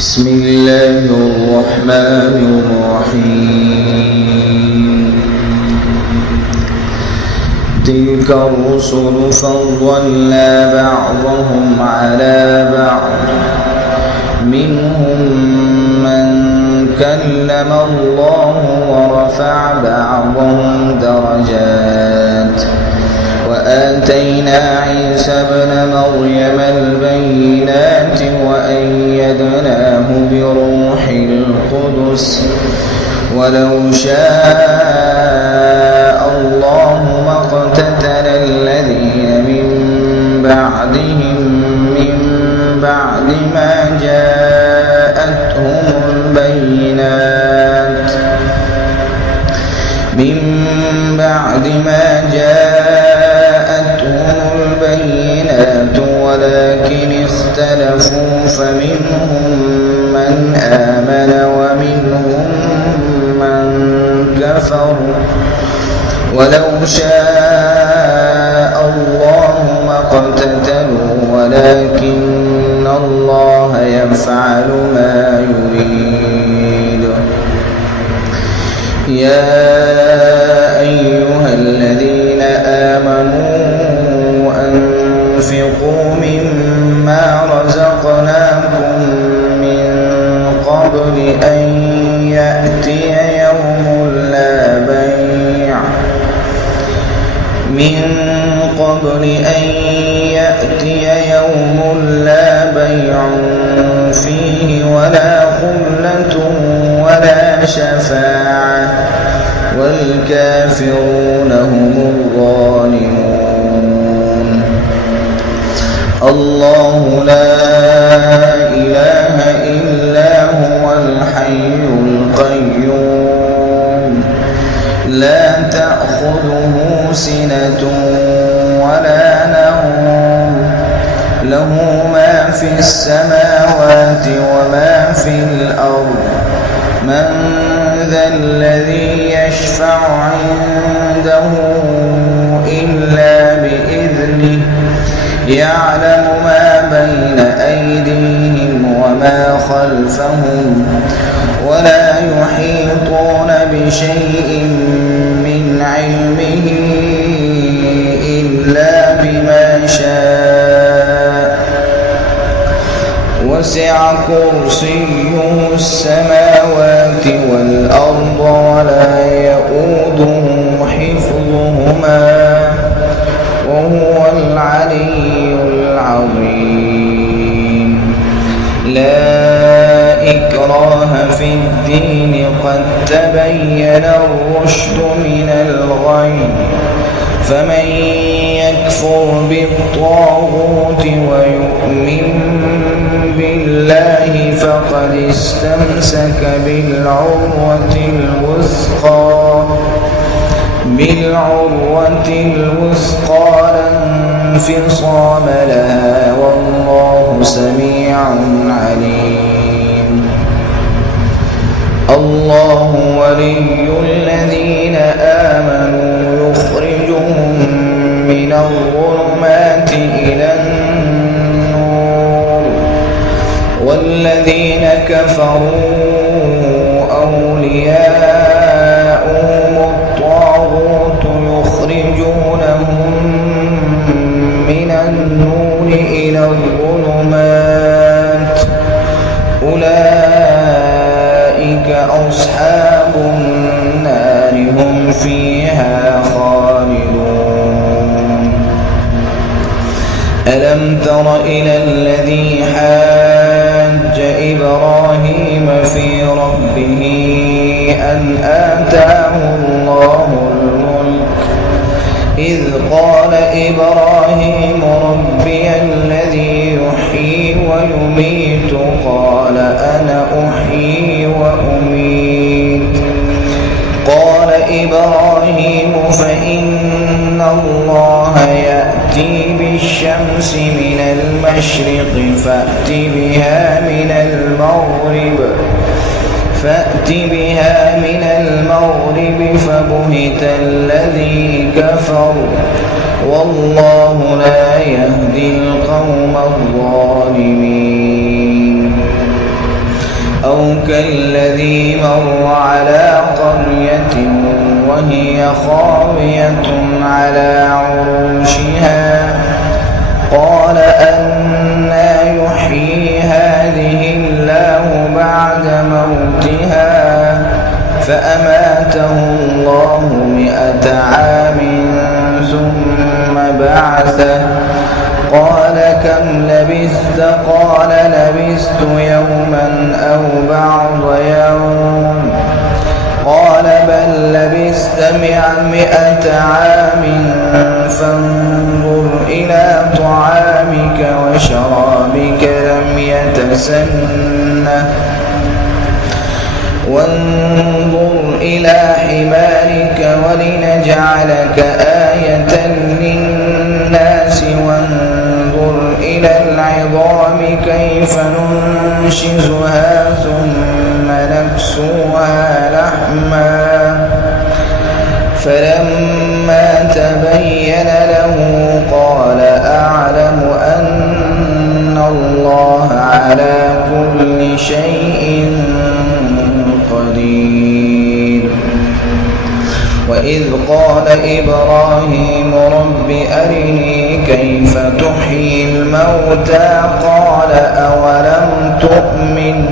بسم الله الرحمن الرحيم. تلك الرسل فضلنا بعضهم على بعض، منهم من كلم الله ورفع بعضهم درجات، وآتينا عيسى ابن مريم البينات وأيدناه بروح القدس، ولو شاء الله ما اقتتل الذين من بعدهم من بعد ما جاءتهم البينات ولكن اختلفوا فمنهم من آمن ومنهم من كفر، ولو شاء الله ما اقتتلوا ولكن الله يفعل ما يريد. يا أيها الذين آمنوا أنفقوا مما رزقناكم من قبل أن يأتي يوم لا بيع فيه ولا خلة ولا شفاعة والكافرون هم الظالمون. الله لا إله إلا هو الحي القيوم، لا تأخذه سنة ولا نوم، له ما في السماوات وما في الأرض. من ذا الذي يشفع عنده إلا بإذنه، يعلم ما بين أيديهم وما خلفهم، ولا يحيطون بشيء من علمه إلا بما شاء، وسع كرسيه السماوات والأرض ولا يؤوده حفظهما وهو العلي العظيم. لا إكراه في الدين، قد تبين الرشد من الغي، فمن يكفر بالطاغوت ويؤمن بالله فقد استمسك بالعروة الوثقى لا انفصام لها، والله سميع عليم. الله ولي الذين آمنوا يخرجهم من الظلمات إلى النور، والذين كفروا أولياؤهم الطاغوت يخرجونهم من النور إلى الظلمات، أولئك أصحاب النار هم فيها خالدون. ألم تر إلى الذي حاج إبراهيم في ربه أن آتاه الله الملك، إذ قال إبراهيم ربي الذي يحيي ويميت، قال أنا أحيي وأميت. قال إبراهيم فإن الله يأتي بالشمس من المشرق فأت بها من المغرب فبهت الذي كفر، والله لا يهدي القوم الظالمين. أو كالذي مر على قرية وهي خاوية على عروشها قال أنى يحيي هذه الله بعد موتها فأماته الله 100 عام ثم بعثه قال كم لبثت قال لبثت يوما أو بعض يوم قال بل لبثت 100 عام فانظر إلى طعامك وشرابك لم يتسنه وانظر إلى حمارك ولنجعلك آية للناس وانظر إلى العظام كيف ننشزها ثم نكسوها لحما فلما تبين له قال أعلم أن الله على كل شيء قدير. وإذ قال إبراهيم رب أرني كيف تحيي الموتى قال أولم تؤمن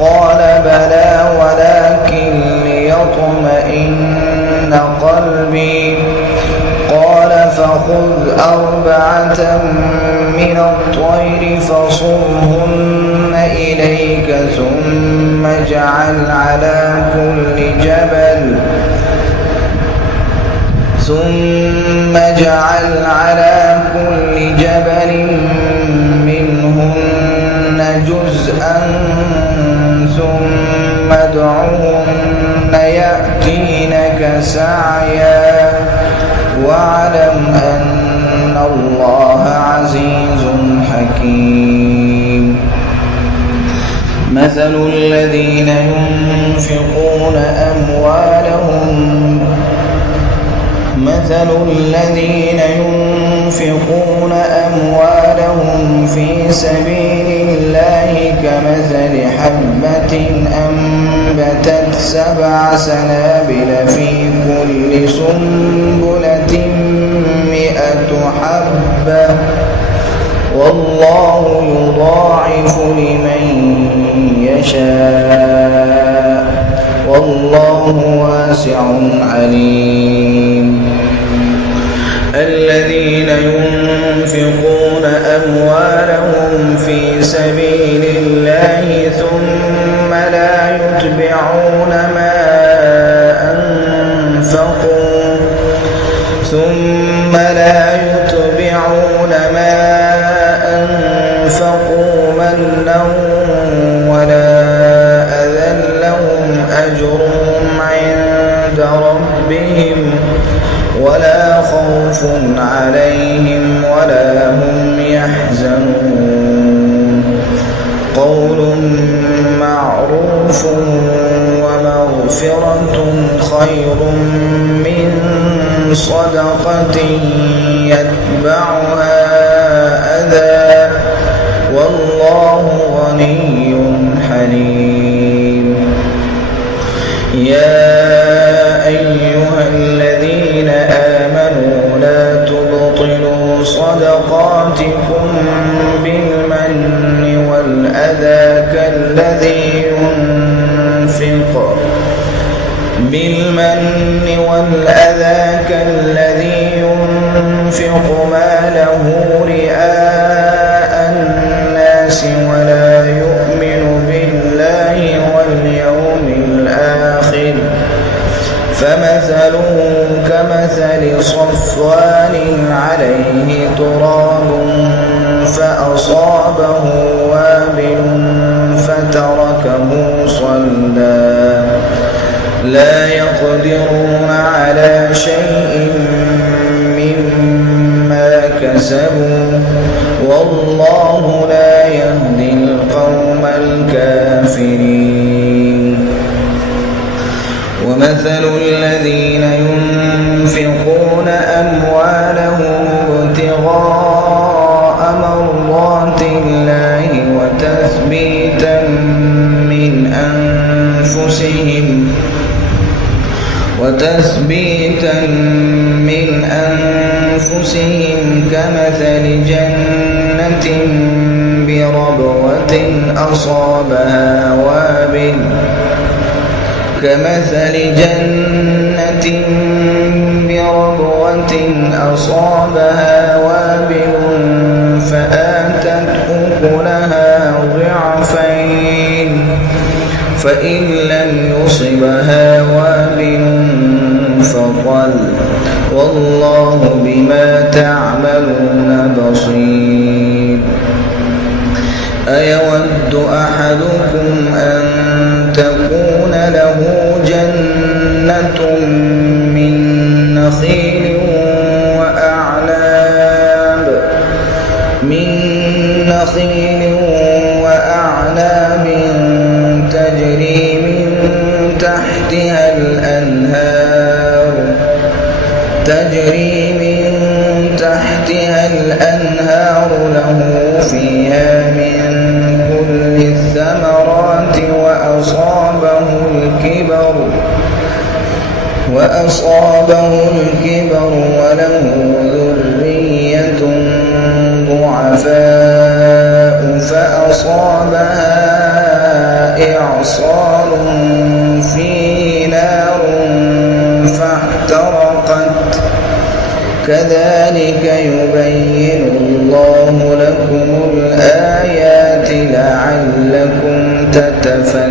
قال بلى ولكن ليطمئن قلبي قال فخذ 4 من الطير فصرهن إليك ثم اجعل على كل جبل منهن جزءا ثم ادعهن يأتينك سعيا واعلم أن الله عزيز حكيم. مثل الذين ينفقون أموالهم في سبيل الله كمثل حبة أنبتت 7 سنابل في كل سنبلة 100 حبة والله يضاعف لمن يشاء والله واسع عليم. الذين ينفقون أموالهم في سبيل الله ثم لا يتبعون ما أنفقوا منا ولا أذى لهم أجرهم عند ربهم ولا خوف عليهم ولا هم يحزنون. قول معروف ومغفرة خير من صدقة يتبعها أذى والله غني حليم. يا أيها الذين آمنوا لا تبطلوا صدقاتكم بالمن والأذى كالذي ينفق ماله رئاء الناس ولا يؤمن بالله واليوم الآخر فمثله كمثل صفوان عليه تراب فأصابه وابل فتركه صلدا لا يقدرون على شيء مما كسبوا والله لا يهدي القوم الكافرين. ومثل الذين ينفقون أموالهم ابتغاء مرضات الله وتثبيتا من وتثبيتا من أنفسهم كمثل جنة بربوة أصابها وابل فآتت أكلها ضعفين فإن لم يصبها وابل فطل والله بما تعملون بصير. أيود أحدكم أن تكون له جنة من نخيل وأعناب تجري من تحتها الأنهار له فيها من كل الثمرات وأصابه الكبر وله ذرية ضعفاء فأصابها إعصار فيه نار فاحترقت كذلك يبين الله لكم الآيات لعلكم تتفكرون.